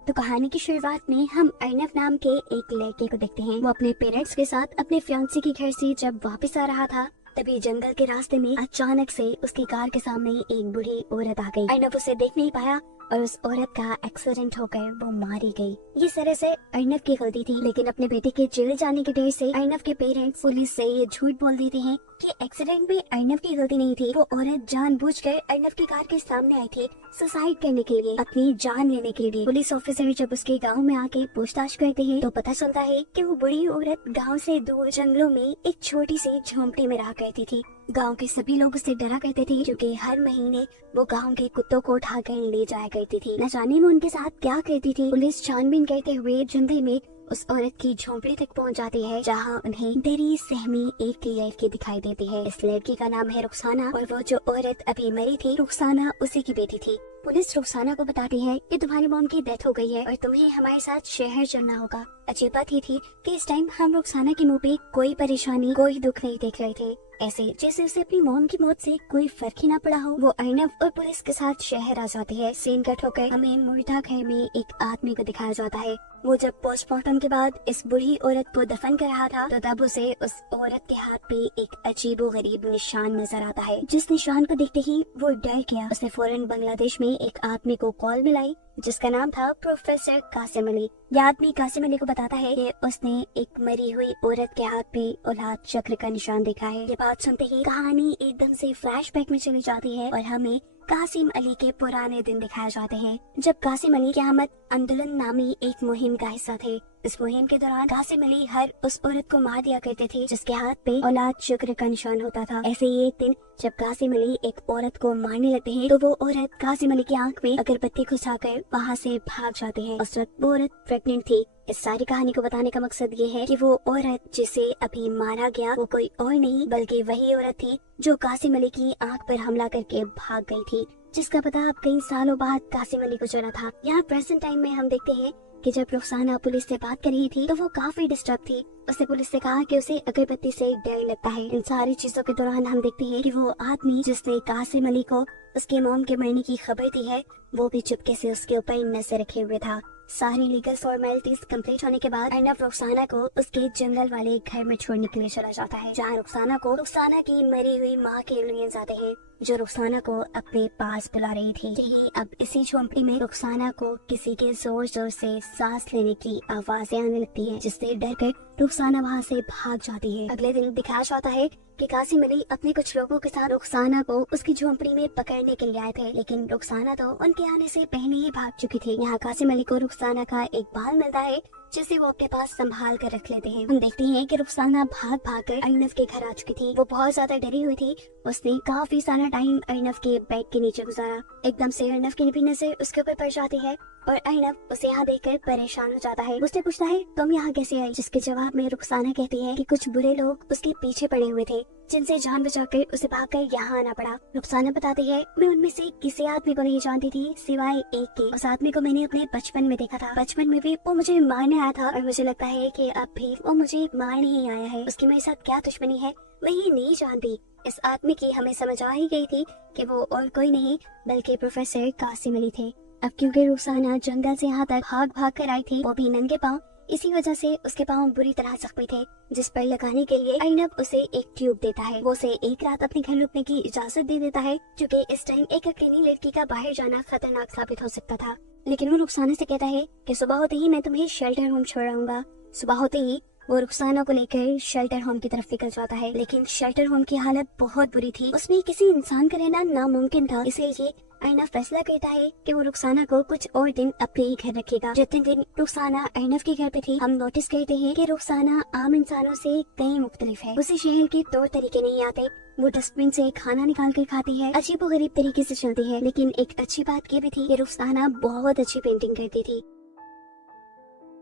तो कहानी की शुरुआत में हम अर्नव नाम के एक लड़के को देखते हैं। वो अपने पेरेंट्स के साथ अपने फियांसी के घर से जब वापस आ रहा था, तभी जंगल के रास्ते में अचानक से उसकी कार के सामने एक बूढ़ी औरत आ गई। अर्नव उसे देख नहीं पाया और उस औरत का एक्सीडेंट होकर वो मारी गई। ये तरह से अर्नव की गलती थी, लेकिन अपने बेटे के जेल जाने के डर से अर्नव के पेरेंट्स पुलिस से ये झूठ बोल देते हैं कि एक्सीडेंट में अर्नव की गलती नहीं थी। वो औरत जानबूझकर अर्नव की कार के सामने आई थी सुसाइड करने के लिए, अपनी जान लेने के लिए। पुलिस ऑफिसर जब उसके गांव में आके पूछताछ करते हैं तो पता चलता है कि वो बूढ़ी औरत गांव से दूर जंगलों में एक छोटी सी झोंपड़ी में रहा करती थी। गांव के सभी लोग उससे डरा करते थे, क्योंकि हर महीने वो गांव के कुत्तों को उठाकर ले जाया करती थी। न जाने वो उनके साथ क्या करती थी। पुलिस छानबीन करते हुए जंगल में उस औरत की झोंपड़ी तक पहुंच जाती है, जहां उन्हें डरी सहमी एक लड़की दिखाई देती है। इस लड़की का नाम है रुखसाना, और वो जो औरत अभी मरी थी, रुखसाना उसी की बेटी थी। पुलिस रुखसाना को बताती है कि तुम्हारी मॉम की डेथ हो गई है और तुम्हें हमारे साथ शहर चलना होगा। अजीब बात ये थी कि इस टाइम हम रुखसाना के मुंह पे कोई परेशानी, कोई दुख नहीं देख रहे थे, ऐसे जैसे उसे अपनी मॉम की मौत से कोई फर्क ही ना पड़ा हो। वो अर्नव और पुलिस के साथ शहर आ जाती है। सीन कट होकर हमें मुर्दा घर में एक आदमी को दिखाया जाता है। वो जब पोस्टमार्टम के बाद इस बूढ़ी औरत को दफन कर रहा था, तो तब उसे उस औरत के हाथ पे एक अजीबोगरीब निशान नजर आता है। जिस निशान को देखते ही वो डर गया। उसने फौरन बांग्लादेश में एक आदमी को कॉल मिलाई, जिसका नाम था प्रोफेसर कासिम अली। यह आदमी कासिम अली को बताता है कि उसने एक मरी हुई औरत के हाथ पे औलाद चक्र का निशान देखा है। ये बात सुनते ही कहानी एकदम से फ्लैशबैक में चली जाती है और हमें कासिम अली के पुराने दिन दिखाए जाते हैं, जब कासिम अली क़यामत आंदोलन नामी एक मुहिम का हिस्सा थे। इस मुहिम के दौरान कासिम अली हर उस औरत को मार दिया करते थे जिसके हाथ पे औलाद शुक्र का निशान होता था। ऐसे ही एक दिन जब कासिम अली एक औरत को मारने लगते हैं, तो वो औरत कासिम अली की आंख में अगरबत्ती घुसाकर वहाँ से भाग जाते हैं। उस वक्त वो औरत प्रेग्नेंट थी। इस सारी कहानी को बताने का मकसद ये है कि वो औरत जिसे अभी मारा गया, वो कोई और नहीं बल्कि वही औरत थी जो कासिम अली की आंख पर हमला करके भाग गई थी, जिसका पता अब कई सालों बाद कासिम अली को चला था। यहाँ प्रेजेंट टाइम में हम देखते हैं कि जब रुखसाना पुलिस से बात कर रही थी तो वो काफी डिस्टर्ब थी। उसने पुलिस से कहा कि उसे अगरबत्ती से डर लगता है। इन सारी चीजों के दौरान हम देखते हैं कि वो आदमी जिसने कासिम अली को उसके मॉम के मरने की खबर दी है, वो भी चुपके से उसके ऊपर नजर रखे हुए था। सारी लीगल फॉर्मेलिटीज कंप्लीट होने के बाद अर्नव रुखसाना को उसके जंगल वाले घर में छोड़ने के लिए चला जाता है, जहाँ रुखसाना को रुखसाना की मरी हुई माँ के एलियंस आते हैं, जो रुखसाना को अपने पास बुला रही थी। यही अब इसी झोंपड़ी में रुखसाना को किसी के जोर जोर से सांस लेने की आवाजें आने लगती हैं, जिससे डर कर रुखसाना वहाँ से भाग जाती है। अगले दिन दिखाया जाता है कि कासिम अली अपने कुछ लोगों के साथ रुखसाना को उसकी झोंपड़ी में पकड़ने के लिए आए थे, लेकिन रुखसाना तो उनके आने से पहले ही भाग चुकी थी। यहाँ कासिम अली को रुखसाना का एक बाल मिलता है, जिसे वो अपने पास संभाल कर रख लेते हैं। हम देखते हैं कि रुखसाना भाग भाग कर अर्नव के घर आ चुकी थी। वो बहुत ज्यादा डरी हुई थी। उसने काफी सारा टाइम अर्नव के बेड के नीचे गुजारा। एकदम से अर्नव की भी नजर उसके ऊपर पड़ जाती है और अर्नव उसे यहाँ देखकर परेशान हो जाता है। उससे पूछता है, तुम यहाँ कैसे आई? जिसके जवाब में रुखसाना कहती है कि कुछ बुरे लोग उसके पीछे पड़े हुए थे, जिनसे जान बचाकर उसे भागकर यहाँ आना पड़ा। रुखसाना बताती है, मैं उनमें से किसी आदमी को नहीं जानती थी सिवाय एक के। उस आदमी को मैंने अपने बचपन में देखा था। बचपन में भी वो मुझे मारने आया था और मुझे लगता है कि अब भी वो मुझे मारने ही आया है। उसकी मेरे साथ क्या दुश्मनी है मैं ये नहीं जानती। इस आदमी की हमें समझ आ ही गई थी कि वो और कोई नहीं बल्कि प्रोफेसर कासिम अली थे। अब क्योंकि रुखसाना जंगल से यहाँ तक भाग भाग कर आई थी, वो भी नंगे पाँव, इसी वजह से उसके पाँव बुरी तरह जख्मी थे, जिस पर लगाने के लिए अर्नव उसे एक ट्यूब देता है। वो उसे एक रात अपने घर रुकने की इजाजत दे देता है, क्योंकि इस टाइम एक अकेली लड़की का बाहर जाना खतरनाक साबित हो सकता था। लेकिन वो रुखसाना से कहता है कि सुबह होते ही मैं तुम्हें शेल्टर होम छोड़ाऊंगा। सुबह होते ही वो रुखसाना को लेकर शेल्टर होम की तरफ निकल जाता है, लेकिन शेल्टर होम की हालत बहुत बुरी थी। उसमें किसी इंसान का रहना नामुमकिन था। इसलिए अर्नव फैसला करता है कि वो रुखसाना को कुछ और दिन अपने ही घर रखेगा। जितने दिन रुखसाना अर्नव के घर पे थी, हम नोटिस करते हैं कि रुखसाना आम इंसानों से कई मुख्तलिफ है। उसे शहर के तौर तरीके नहीं आते। वो डस्टबिन से खाना निकाल कर खाती है, अजीब व गरीब तरीके से चलती है। लेकिन एक अच्छी बात ये भी थी कि रुखसाना बहुत अच्छी पेंटिंग करती थी।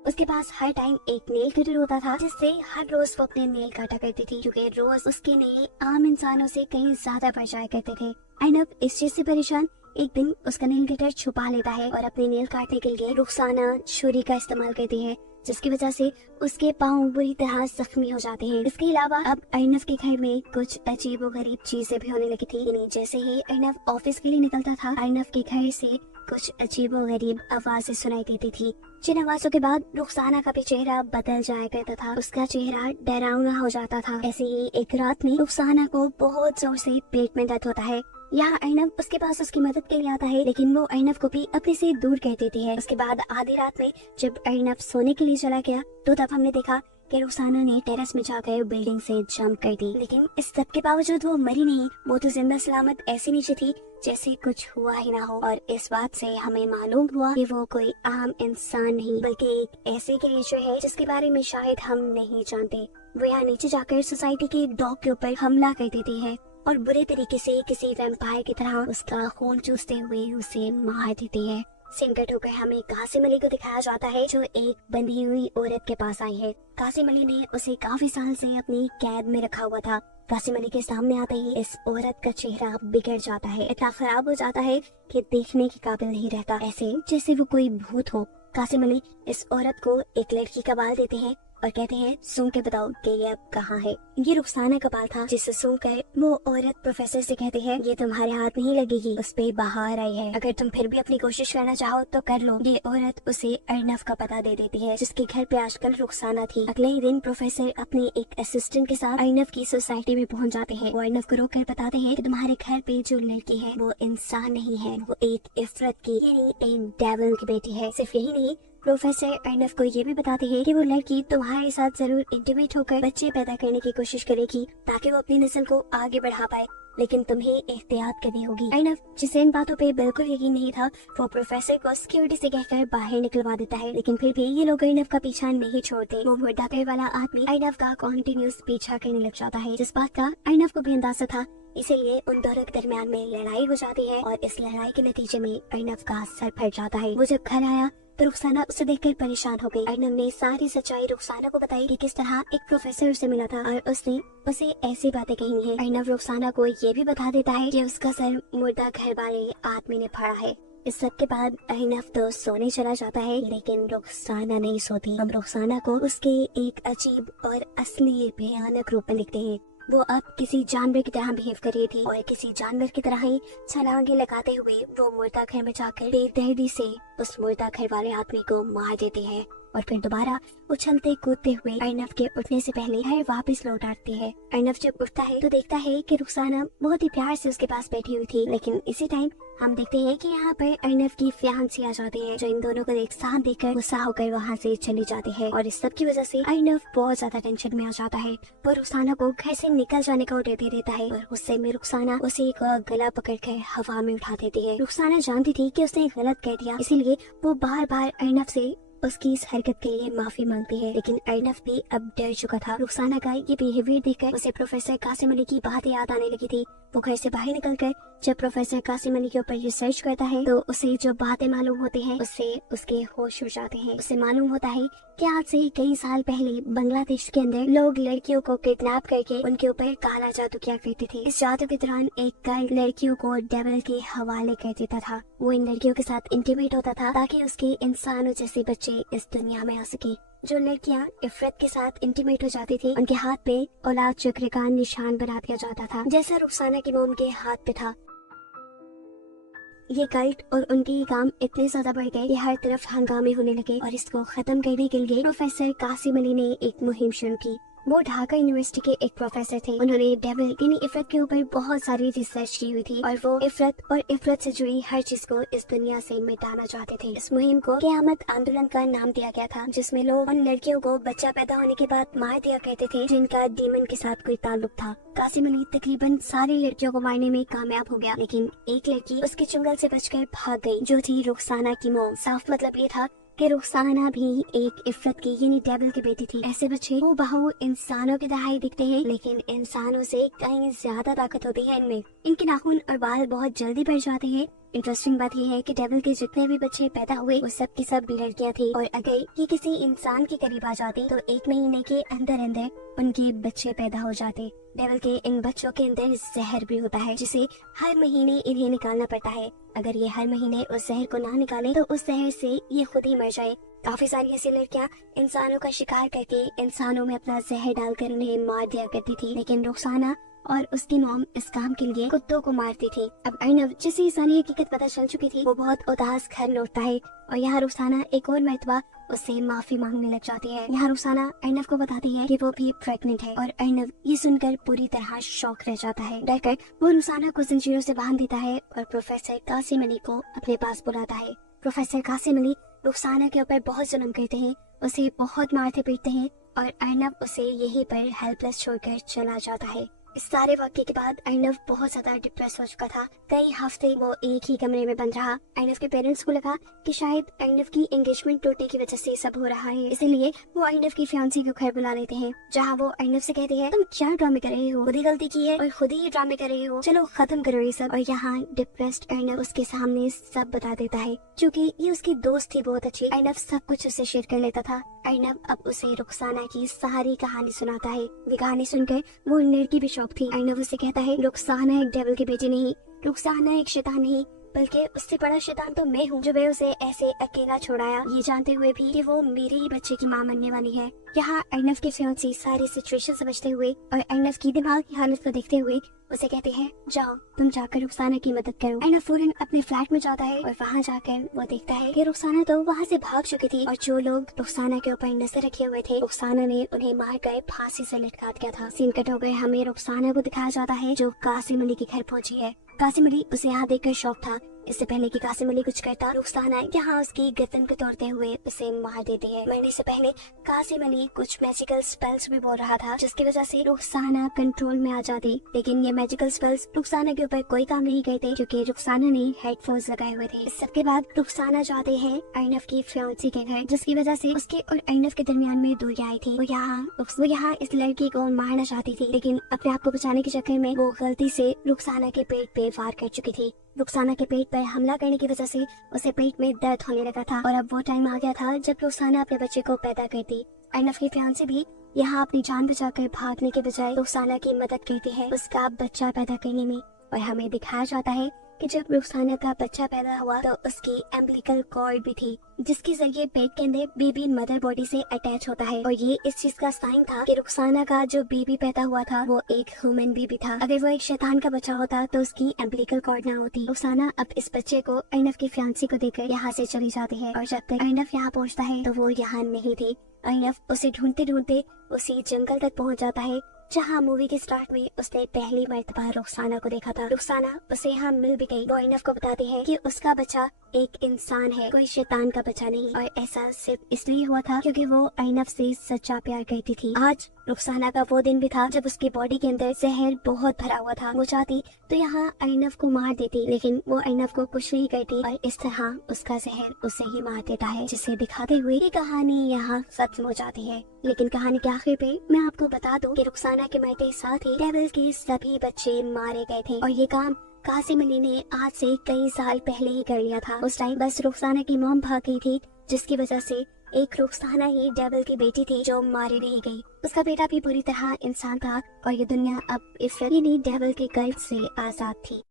उसके पास हर टाइम एक नेल कटर होता था, जिससे हर रोज वो अपने नेल काटा करती थी, क्योंकि रोज उसके नेल आम इंसानों से कहीं ज्यादा बढ़ जाया करते थे। अर्नव इस चीज से परेशान एक दिन उसका नेल कटर छुपा लेता है और अपने नेल काटने के लिए रुखसाना छुरी का इस्तेमाल करती है, जिसकी वजह से उसके पाँव बुरी तरह जख्मी हो जाते हैं। इसके अलावा अब अर्नव के घर में कुछ अजीब व गरीब चीजें भी होने लगी थी। यानी जैसे ही अर्नव ऑफिस के लिए निकलता था, अर्नव के घर से कुछ अजीबोगरीब आवाजें सुनाई देती थी, जिन आवाजों के बाद रुखसाना का भी चेहरा बदल जाया करता था। उसका चेहरा डरावना हो जाता था। ऐसे ही एक रात में रुखसाना को बहुत जोर से पेट में दर्द होता है। यहाँ अर्नब उसके पास उसकी मदद के लिए आता है, लेकिन वो अर्नब को भी अपने से दूर कर देती है। उसके बाद आधी रात में जब अर्नब सोने के लिए चला गया तो तब हमने देखा कि रुखसाना ने टेरेस में जाकर बिल्डिंग से जंप कर दी। लेकिन इस सब के बावजूद वो मरी नहीं, वो तो जिंदा सलामत ऐसे नीचे थी जैसे कुछ हुआ ही ना हो। और इस बात से हमें मालूम हुआ कि वो कोई आम इंसान नहीं बल्कि एक ऐसे क्रिएचर है जिसके बारे में शायद हम नहीं जानते। वो यहाँ नीचे जाकर सोसाइटी के डॉग के ऊपर हमला कर देती है और बुरे तरीके से किसी वैम्पायर की तरह उसका खून चूसते हुए उसे मार देती है। सीन कट होकर हमें कासिम अली को दिखाया जाता है, जो एक बंधी हुई औरत के पास आई है। कासिम अली ने उसे काफी साल से अपनी कैद में रखा हुआ था। कासिम अली के सामने आते ही इस औरत का चेहरा बिगड़ जाता है, इतना खराब हो जाता है कि देखने के काबिल नहीं रहता, ऐसे जैसे वो कोई भूत हो। कासिम अली इस औरत को एक लड़की का बाल देते हैं और कहते हैं सूंघ के बताओ कि ये अब कहाँ है। ये रुखसाना का बाल था, जिससे सूंघ कर वो औरत प्रोफेसर से कहती है ये तुम्हारे हाथ नहीं लगेगी, उस पे बाहर आई है, अगर तुम फिर भी अपनी कोशिश करना चाहो तो कर लो। ये औरत उसे अर्नब का पता दे देती है, जिसके घर पे आजकल रुखसाना थी। अगले ही दिन प्रोफेसर अपने एक असिस्टेंट के साथ अर्नब की सोसाइटी में पहुंच जाते हैं। वो अर्नब को रोक कर बताते हैं कि तुम्हारे घर पे जो लड़की है वो इंसान नहीं है, वो एक इफरत की यानी एक डेविल की बेटी है। सिर्फ यही नहीं, प्रोफेसर अर्नब को ये भी बताते हैं कि वो लड़की तुम्हारे साथ जरूर इंटीमेट होकर बच्चे पैदा करने की कोशिश करेगी ताकि वो अपनी नस्ल को आगे बढ़ा पाए, लेकिन तुम्हें एहतियात करनी होगी। अर्नब, जिसे इन बातों पे बिल्कुल यकीन नहीं था, वो प्रोफेसर को सिक्योरिटी से कहकर बाहर निकलवा देता है। लेकिन फिर भी ये लोग अर्नब का पीछा नहीं छोड़ते। वो मुर्दाकर वाला आदमी अर्नब का कंटिन्यूस पीछा करने लग जाता है, जिस बात का अर्नब को भी अंदाजा था। इसीलिए उन दोनों के दरमियान में लड़ाई हो जाती है और इस लड़ाई के नतीजे में अर्नब का सर फट जाता है। वो जब घर आया तो रुखसाना उसे देखकर परेशान हो गई। अर्नब ने सारी सच्चाई रुखसाना को बताई कि किस तरह एक प्रोफेसर उसे मिला था और उसने उसे ऐसी बातें कही हैं। अर्नब रुखसाना को ये भी बता देता है कि उसका सर मुर्दा घर वाले आदमी ने फाड़ा है। इस सब के बाद अर्नब तो सोने चला जाता है, लेकिन रुखसाना नहीं सोती। हम रुखसाना को उसके एक अजीब और असली भयानक रूप में देखते हैं। वो अब किसी जानवर की तरह बिहेव कर रही थी और किसी जानवर की तरह ही छलांगे लगाते हुए वो मुर्दा घर में जाकर बेदर्दी से उस मुर्दा घर वाले आदमी को मार देती है और फिर दोबारा उछलते कूदते हुए अर्नब के उठने से पहले घर वापस लौट आती है। अर्नब जब उठता है तो देखता है कि रुखसाना बहुत ही प्यार से उसके पास बैठी हुई थी, लेकिन इसी टाइम हम देखते हैं कि यहाँ पर अर्नब की फियांसी आ जाती है, जो इन दोनों को एक साथ देखकर गुस्सा होकर वहाँ से चली जाती है। और इस सब की वजह से अर्नब बहुत ज्यादा टेंशन में आ जाता है। वो रुखसाना को घर से निकल जाने का ऑर्डर दे देता है और गुस्से में रुखसाना उसे एक गला पकड़कर हवा में उठा देती है। रुखसाना जानती थी कि उसने गलत कह दिया, इसीलिए वो बार बार अर्नब से उसकी इस हरकत के लिए माफी मांगती है, लेकिन अर्नब भी अब डर चुका था। रुखसाना का ये बिहेवियर देखकर उसे प्रोफेसर कासिम अली की बातें याद आने लगी थी। वो घर से बाहर निकलकर जब प्रोफेसर कासिम अली के ऊपर रिसर्च करता है तो उसे जो बातें मालूम होती हैं उससे उसके होश उड़ जाते हैं। उसे मालूम होता है कि आज से कई साल पहले बांग्लादेश के अंदर लोग लड़कियों को किडनैप करके उनके ऊपर काला जादू किया करते थे। इस जादू के दौरान एक गर्ल लड़कियों को डेविल के हवाले कर देता था। वो इन लड़कियों के साथ इंटीमेट होता था ताकि उसके इंसानों जैसे बच्चे इस दुनिया में आ सके। जो लड़कियां इफरत के साथ इंटीमेट हो जाती थी उनके हाथ पे औलाद चक्र का निशान बना दिया जाता था, जैसा रुखसाना के मोम के हाथ पे था। ये कल्ट और उनके काम इतने ज्यादा बढ़ गए कि हर तरफ हंगामे होने लगे और इसको खत्म करने के लिए प्रोफेसर कासिम अली ने एक मुहिम शुरू की। वो ढाका यूनिवर्सिटी के एक प्रोफेसर थे। उन्होंने डेविल यानी इफरत के ऊपर बहुत सारी रिसर्च की हुई थी और वो इफरत और इफरत से जुड़ी हर चीज को इस दुनिया से मिटाना चाहते थे। इस मुहिम को क़यामत आंदोलन का नाम दिया गया था, जिसमें लोग उन लड़कियों को बच्चा पैदा होने के बाद मार दिया करते थे जिनका डीमन के साथ कोई ताल्लुक था। कासिम अली तकरीबन सारी लड़कियों को मारने में कामयाब हो गया, लेकिन एक लड़की उसके चुंगल से बचकर भाग गई, जो थी रुखसाना की मौम। साफ मतलब ये था कि रुखसाना भी एक इफरत की यानी डेविल की बेटी थी। ऐसे बच्चे वो बहु इंसानों की तरह ही दिखते हैं, लेकिन इंसानों से कहीं ज्यादा ताकत होती है इनमें। इनके नाखून और बाल बहुत जल्दी बढ़ जाते हैं। इंटरेस्टिंग बात यह है कि डेविल के जितने भी बच्चे पैदा हुए वो सब की सब लड़कियां थी और अगर ये किसी इंसान के करीब आ जाती तो 1 महीने के अंदर अंदर उनके बच्चे पैदा हो जाते। डेविल के इन बच्चों के अंदर जहर भी होता है, जिसे हर महीने इन्हें निकालना पड़ता है। अगर ये हर महीने उस जहर को ना निकाले तो उस जहर से ये खुद ही मर जाए। काफी सारी ऐसी लड़कियां इंसानों का शिकार करके इंसानों में अपना जहर डालकर उन्हें मार दिया करती थी, लेकिन रुखसाना और उसकी मॉम इस काम के लिए कुत्तों को मारती थी। अब अर्नव जिसे ये सारी हकीकत पता चल चुकी थी, वो बहुत उदास घर लौटता है और यहाँ रुखसाना एक और मर्तबा उससे माफी मांगने लग जाती है। यहाँ रुखसाना अर्नव को बताती है कि वो भी प्रेग्नेंट है और अर्नव ये सुनकर पूरी तरह शॉक रह जाता है। डरकर वो रुखसाना को जंजीरों से बांध देता है और प्रोफेसर कासिम अली को अपने पास बुलाता है। प्रोफेसर कासिम अली रुखसाना के ऊपर बहुत जुल्म करते हैं, उसे बहुत मारते पीटते हैं और अर्नव उसे यहीं पर हेल्पलेस छोड़कर चला जाता है। इस सारे वाक्य के बाद अर्नव बहुत ज्यादा डिप्रेस हो चुका था। कई हफ्ते वो एक ही कमरे में बंद रहा। अर्नव के पेरेंट्स को लगा कि शायद अर्नव की एंगेजमेंट टूटने की वजह से सब हो रहा है, इसलिए वो अर्नव की फियांसी को घर बुला लेते हैं, जहाँ वो अर्नव से कहते हैं तुम क्या ड्रामे कर रहे हो, खुद ही गलती की है और खुद ही ये ड्रामे कर रहे हो, चलो खत्म करो ये सब। और यहाँ डिप्रेस्ड अर्नव उसके सामने सब बता देता है। क्योंकि ये उसकी दोस्त थी बहुत अच्छी, अर्नव सब कुछ उससे शेयर कर लेता था। अर्नव अब उसे रुखसाना की सारी कहानी सुनाता है। ये कहानी सुनकर वो लड़की भी शॉक थी। अर्नव उसे कहता है रुखसाना एक डेविल की बेटी नहीं, रुखसाना एक शैतान नहीं, बल्कि उससे बड़ा शैतान तो मैं हूँ जो वे उसे ऐसे अकेला छोड़ाया, ये जानते हुए भी कि वो मेरे ही बच्चे की मां बनने वाली है। यहाँ अर्नव के फियांसी सारी सिचुएशन समझते हुए और अर्नव की दिमाग की हालत को देखते हुए उसे कहते हैं जाओ तुम जाकर रुखसाना की मदद करो। अर्नव फौरन अपने फ्लैट में जाता है और वहाँ जाकर वो देखता है कि रुखसाना तो वहाँ से भाग चुकी थी और जो लोग रुखसाना के ऊपर नजर रखे हुए थे, रुखसाना ने उन्हें मार कर फांसी से लटका दिया था। सीन कट हो गए, हमें रुखसाना को दिखाया जाता है जो कासिम अली के घर पहुंची है। कासिम अली उसे यहाँ देखकर शॉक था। इससे पहले कि कासिम अली कुछ करता, रुखसाना यहाँ उसकी गर्दन को तोड़ते हुए उसे मार देती है। मरने से पहले कासिम अली कुछ मैजिकल स्पेल्स भी बोल रहा था, जिसकी वजह से रुखसाना कंट्रोल में आ जाती। लेकिन ये मैजिकल स्पेल्स रुखसाना के ऊपर कोई काम नहीं करते क्योंकि रुखसाना ने हेडफोन्स लगाए हुए थे। इस सब के बाद रुखसाना जाते हैं अर्नव की फियांसी के घर, जिसकी वजह से उसके और अर्नव के दरमियान में दूरी आई थी। वो यहाँ इस लड़की को मारना चाहती थी, लेकिन अपने आप को बचाने के चक्कर में वो गलती से रुखसाना के पेट पे वार कर चुकी थी। रुखसाना के पेट पर हमला करने की वजह से उसे पेट में दर्द होने लगा था और अब वो टाइम आ गया था जब रुखसाना अपने बच्चे को पैदा करती। अर्नव की फियांसी भी यहाँ अपनी जान बचाकर भागने के बजाय रुखसाना की मदद करती है उसका बच्चा पैदा करने में। और हमें दिखाया जाता है कि जब रुखसाना का बच्चा पैदा हुआ तो उसकी एम्बिलिकल कॉर्ड भी थी, जिसके जरिए पेट के अंदर बेबी मदर बॉडी से अटैच होता है। और ये इस चीज का साइन था कि रुखसाना का जो बेबी पैदा हुआ था वो एक ह्यूमन बेबी था। अगर वो एक शैतान का बच्चा होता तो उसकी एम्बिलिकल कॉर्ड ना होती। रुखसाना अब इस बच्चे को अर्नव की फियांसी को देकर यहाँ से चली जाती है और जब तक अर्नव यहाँ पहुँचता है तो वो यहाँ नहीं थी। अर्नव उसे ढूंढते ढूंढते उसी जंगल तक पहुँच जाता है जहाँ मूवी के स्टार्ट में उसने पहली मर्तबा रुखसाना को देखा था। रुखसाना उसे यहाँ मिल भी गई। वो अर्नव को बताती है कि उसका बच्चा एक इंसान है, कोई शैतान का बच्चा नहीं। और ऐसा सिर्फ इसलिए हुआ था क्योंकि वो अर्नव से सच्चा प्यार करती थी। आज रुखसाना का वो दिन भी था जब उसकी बॉडी के अंदर जहर बहुत भरा हुआ था। वो चाहती तो यहाँ अर्नव को मार देती, लेकिन वो अर्नव को कुछ नहीं करती और इस तरह उसका जहर उसे ही मार देता है, जिसे दिखाते हुए ये कहानी यहाँ खत्म हो जाती है। लेकिन कहानी के आखिर पे मैं आपको बता दूं कि रुखसाना के मरते साथ ही डेविल के सभी बच्चे मारे गए थे और ये काम कासिम अली ने आज से कई साल पहले ही कर लिया था। उस टाइम बस रुखसाना की मॉम भाग गई थी, जिसकी वजह से एक रुखसाना ही डेविल की बेटी थी जो मारी नहीं गई। उसका बेटा भी पूरी तरह इंसान था और ये दुनिया अब इस डेविल के गर्द से आजाद थी।